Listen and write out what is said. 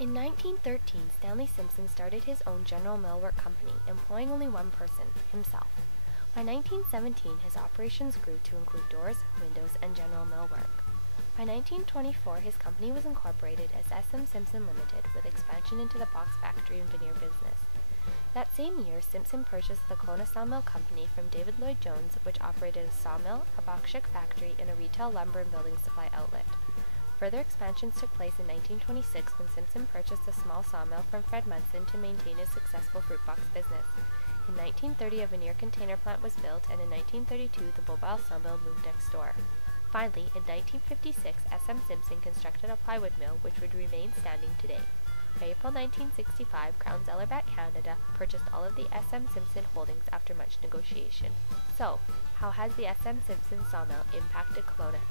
In 1913, Stanley Simpson started his own general millwork company, employing only one person, himself. By 1917, his operations grew to include doors, windows, and general millwork. By 1924, his company was incorporated as S.M. Simpson Limited, with expansion into the box factory and veneer business. That same year, Simpson purchased the Kelowna Sawmill Company from David Lloyd Jones, which operated a sawmill, a bauxite factory, and a retail lumber and building supply outlet. Further expansions took place in 1926 when Simpson purchased a small sawmill from Fred Munson to maintain his successful fruit box business. In 1930, a veneer container plant was built, and in 1932, the mobile sawmill moved next door. Finally, in 1956, S.M. Simpson constructed a plywood mill which would remain standing today. By April 1965, Crown Zellerbat Canada purchased all of the S.M. Simpson holdings after much negotiation. So, how has the S.M. Simpson sawmill impacted Kelowna